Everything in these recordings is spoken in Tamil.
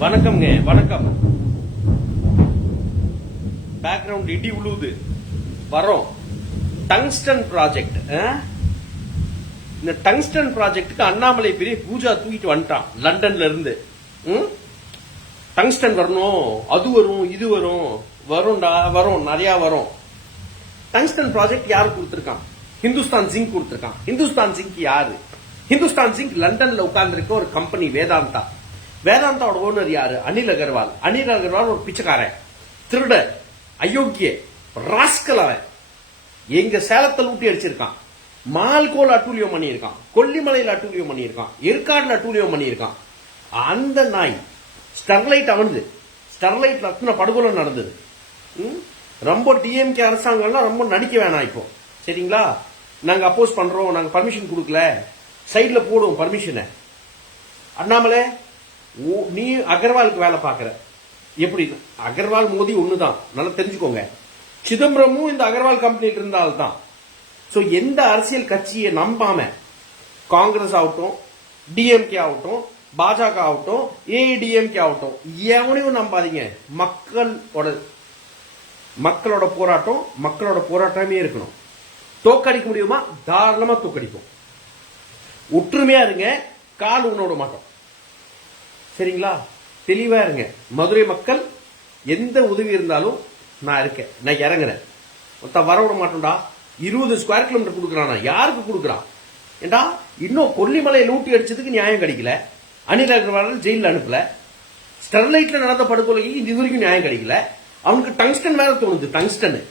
வணக்கம்ங்க வணக்கம். பேக்ரவுண்ட் இடி உழுவுது. வரோம். டங்ஸ்டன் ப்ராஜெக்ட் இந்த டங்ஸ்டன் ப்ராஜெக்டுக்கு அண்ணாமலை பெரிய பூஜா தூக்கிட்டு வந்துட்டான் லண்டன்ல இருந்து. ம்? டங்ஸ்டன் வரணும் அது வரும் இது வரும். வரும்டா வரும் நிறைய வரும். டங்ஸ்டன் ப்ராஜெக்ட் யாரு கொடுத்துருக்கான்? ஹிந்துஸ்தான் ஜிங்க் கொடுத்துருக்கான். ஹிந்துஸ்தான் ஜிங்க் யாரு? ஹிந்துஸ்தான் ஜிங்க் லண்டன்ல உட்கார்ந்துருக்க ஒரு கம்பெனி வேதாந்தா. வேதாந்தாவோட ஓனர் யாரு? அனில் அகர்வால். அனில் அகர்வால் ஒரு பிச்சைக்காரன். திருட அயோக்கிய ராஸ்கல் அவன். எங்க சேலத்தில் ஊட்டி அடிச்சிருக்கான். மால்கோல் அட்டூழியம் பண்ணியிருக்கான். கொல்லிமலையில் அட்டூழியம் பண்ணியிருக்கான். ஏற்காடுல அட்டூழியம் பண்ணியிருக்கான். அந்த நாய் ஸ்டெர்லைட் அவனுது ஸ்டெர்லைட் அத்தனை படுகொலை நடந்தது. ம்? ரொம்ப டிஎம்கே அரசாங்கம்லாம் ரொம்ப நடிக்க வேணாம் இப்போ. சரிங்களா? நாங்கள் அப்போஸ் பண்ணுறோம் நாங்கள் பர்மிஷன் கொடுக்கல. சைடில் போடுவோம் பர்மிஷனை அண்ணாமலை நீ அகர்வாலுக்கு வேலை பார்க்குற. எப்படி? அகர்வால் மோதி ஒண்ணுதான். நல்லா தெரிஞ்சுக்கோங்க. சிதம்பரமும் இந்த அகர்வால் கம்பெனியில் இருந்தால்தான். ஸோ எந்த அரசியல் கட்சியை நம்பாம காங்கிரஸ் ஆகட்டும் டிஎம்கே ஆகட்டும் பாஜக ஆகட்டும் ஏடிஎம்கே ஆகட்டும் எவனையும் நம்பாதீங்க. மக்களோட மக்களோட போராட்டம் மக்களோட போராட்டமே இருக்கணும். தோக்கடிக்க முடியுமா? தாராளமா தோக்கடிக்கும் ஒற்றுமையா இருங்க. கால் உணவிட மாட்டோம். சரிங்களா? தெளிவா இருங்க. மதுரை மக்கள் எந்த உதவி இருந்தாலும் நான் இருக்கேன். நான் இறங்குறேன். மொத்தம் வர விட மாட்டோம்டா இருபது ஸ்கொயர் கிலோமீட்டர் கொடுக்குறானா? யாருக்கு கொடுக்குறான்? ஏண்டா இன்னும் கொல்லிமலையை லூட்டி அடிச்சதுக்கு நியாயம் கிடைக்கல. அனில் அகர்வால் ஜெயிலில் அனுப்பல. ஸ்டெர்லைட்ல நடந்த படுகொலைக்கு இது வரைக்கும் நியாயம் கிடைக்கல. அவனுக்கு டங்ஸ்டன் வேற தோணுது டங்ஸ்டன்.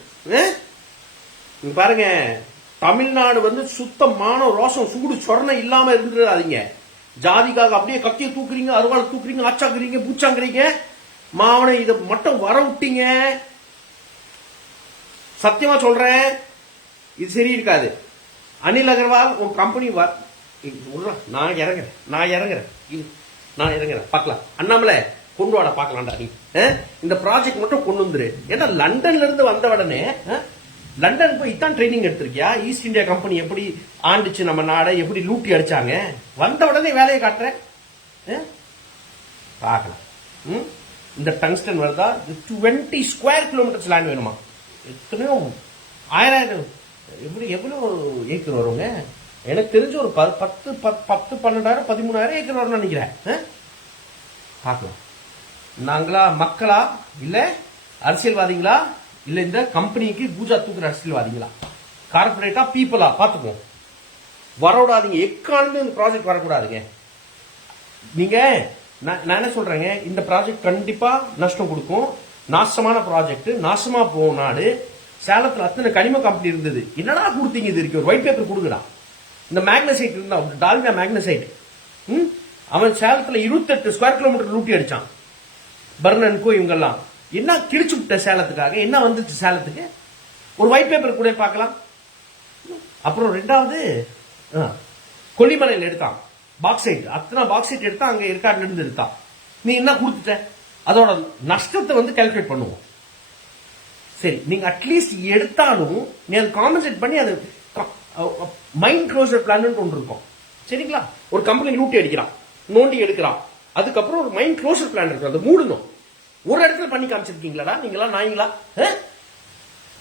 பாருங்க. தமிழ்நாடு வந்து சுத்தமான ரோசம் சூடு சொரணை இல்லாம இருந்துடாதீங்க. ஜாதிக்காக அப்படியே கத்தியை தூக்குறீங்க அருவாளை தூக்குறீங்க ஆச்சாக்குறீங்க பூச்சாங்கிறீங்க மாவனை இதை மட்டும் வர விட்டீங்க. சத்தியமா சொல்றேன் இது சரி இருக்காது. அனில் அகர்வால் உன் கம்பெனி நான் இறங்குறேன் நான் இறங்குறேன். நான் இறங்குறேன். பார்க்கலாம். அண்ணாமலை கொண்டு வாடா பார்க்கலாம்டா நீ. இந்த ப்ராஜெக்ட் மட்டும் கொண்டு வந்துரு. ஏன்னா லண்டன்ல இருந்து வந்த உடனே ஆ? லண்டன் போய் தான் ட்ரைனிங் எடுத்திருக்கியா? ஈஸ்ட் இந்தியா கம்பெனி எப்படி ஆண்டுச்சு நம்ம நாடை? எப்படி லூட்டி அடிச்சாங்க? வந்த உடனே வேலையை காட்டுறேன். ஆ? பார்க்கலாம். ம்? இந்த டங்ஸ்டன் வருதா? டுவெண்ட்டி ஸ்கொயர் கிலோமீட்டர்ஸ் லேண்ட் வேணுமா? எத்தனையோ ஆயிரம் எப்படி எவ்வளோ ஏக்கர் வருங்க? எனக்கு தெரிஞ்சு ஒரு ப- பத்து பத்- பத்து பன்னெண்டாயிரம் பதிமூணாயிரம் ஏக்கர் வரும்னு நினைக்கிறேன். ஆ? பார்க்கலாம். நாங்களா மக்களா? இல்லை அரசியல்வாதிங்களா? இல்ல இந்த கம்பெனிக்கு பூஜா தூக்குற அரசியல்வாதிகளா? கார்பரேட்டா பீப்புளா பாத்துக்குவோம் வரவிடாதீங்க எக்காலந்து இந்த ப்ராஜெக்ட் வரக்கூடாதுங்க? நீங்க நான் நான் என்ன சொல்றேங்க? இந்த ப்ராஜெக்ட் கண்டிப்பா நஷ்டம் கொடுக்கும். நாசமான ப்ராஜெக்ட் நாசமா போகும் நாடு. சேலத்துல அத்தனை கனிம கம்பெனி இருந்தது. என்னடா கொடுத்தீங்க இது இருக்கு ஒரு ஒயிட் பேப்பர் கொடுங்கடா. இந்த மேக்னசைட் இருந்தா டால்மியா மேக்னசைட் ம்? அவன் சேலத்துல இருபத்தெட்டு ஸ்கொயர் கிலோமீட்டர் லூட்டி அடிச்சான். பர்னன்கோ இவங்கெல்லாம். என்ன கிழிச்சு விட்ட சேலத்துக்காக? என்ன வந்துச்சு சேலத்துக்கு? ஒரு ஒயிட் பேப்பர் கூட பார்க்கலாம். அப்புறம் ரெண்டாவது ஆ, கொல்லிமலையில் எடுத்தான். பாக்ஸைட் அத்தனை பாக்ஸைட் எடுத்தா அங்கே ஏற்காடுல இருந்து எடுத்தான் நீ என்ன கொடுத்துட்ட? அதோட நஷ்டத்தை வந்து கால்குலேட் பண்ணுவோம். சரி நீங்க அட்லீஸ்ட் எடுத்தாலும் நீ அதை காம்பன்சேட் பண்ணி அது மைண்ட் க்ளோசர் பிளான் ஒன்று இருக்கும். சரிங்களா? ஒரு கம்பெனி லூட்டி அடிக்கிறான். நோண்டி எடுக்கிறான். அதுக்கப்புறம் ஒரு மைண்ட் க்ளோசர் பிளான் இருக்கு. அதை மூடணும். ஒரு இடத்துல பண்ணி காமிச்சிருக்கீங்களா நீங்களா நாய்ங்களா? ஆ?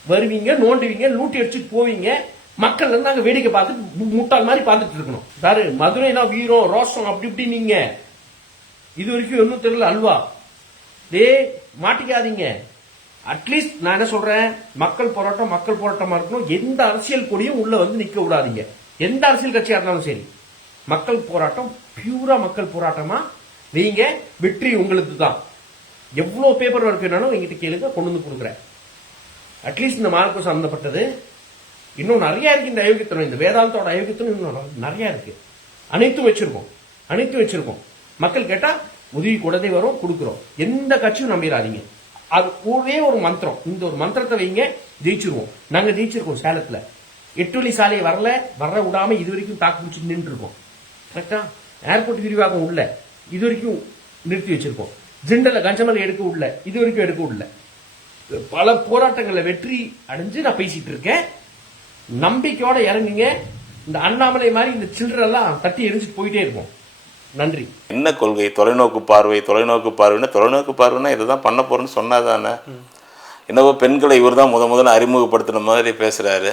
வருவீங்க நோண்டுவீங்க லூட்டி அடிச்சுட்டு போவீங்க. மக்கள் வந்து அங்கே வேடிக்கை பார்த்து முட்டாள் மாதிரி பார்த்துட்டு இருக்கணும். பாரு மதுரைனா வீரம் ரோஷம் அப்படி இப்படி நீங்க இது வரைக்கும் ஒன்றும் தெரியல அல்வா. டே மாட்டிக்காதீங்க. அட்லீஸ்ட் நான் என்ன சொல்றேன்? மக்கள் போராட்டம் மக்கள் போராட்டமா இருக்கணும். எந்த அரசியல் கொடியும் உள்ள வந்து நிக்க விடாதீங்க. எந்த அரசியல் கட்சியா இருந்தாலும் சரி. மக்கள் போராட்டம் பியூரா மக்கள் போராட்டமா? நீங்க வெற்றி உங்களுக்கு தான். எவ்வளோ பேப்பர் ஒர்க் வேணாலும் எங்கிட்ட கேளுங்க கொண்டு வந்து கொடுக்குறேன். அட்லீஸ்ட் இந்த மார்க்கம் சம்மந்தப்பட்டது இன்னும் நிறையா இருக்குது இந்த அயோக்கியத்தனம். இந்த வேதாந்தோட அயோக்கியத்தனம் இன்னும் நிறையா இருக்குது அனைத்தும் வச்சுருக்கோம். அனைத்தும் வச்சுருக்கோம். மக்கள் கேட்டால் உதவி கூடதே வரும் கொடுக்குறோம். எந்த கட்சியும் நம்பிடாதீங்க. அது ஒரே ஒரு மந்திரம். இந்த ஒரு மந்திரத்தை வைங்க ஜெயிச்சிருவோம். நாங்கள் ஜெயிச்சிருக்கோம் சேலத்தில். எட்டு வழி சாலை வரல வர விடாமல் இது வரைக்கும் தாக்கு பிடிச்சி நின்றுருக்கோம். கரெக்டாக ஏர்போர்ட் விரிவாக்கம் உள்ள. இது வரைக்கும் நிறுத்தி வச்சுருக்கோம். ஜிண்டல கஞ்சமலை எடுக்க உள்ள இது வரைக்கும் எடுக்க உள்ள பல போராட்டங்கள்ல வெற்றி அடைஞ்சு நான் பேசிட்டு இருக்கேன். நம்பிக்கையோட இறங்குங்க. இந்த அண்ணாமலை மாதிரி இந்த சில்லறெல்லாம் தட்டி எரிஞ்சுட்டு போயிட்டே இருக்கும் நன்றி. என்ன கொள்கை? தொலைநோக்கு பார்வை தொலைநோக்கு பார்வைன்னா தொலைநோக்கு பார்வைன்னா இதை தான் பண்ண போகிறேன்னு சொன்னாதானே? என்னவோ பெண்களை இவர் தான் முத முதல்ல அறிமுகப்படுத்தின மாதிரி பேசுகிறாரு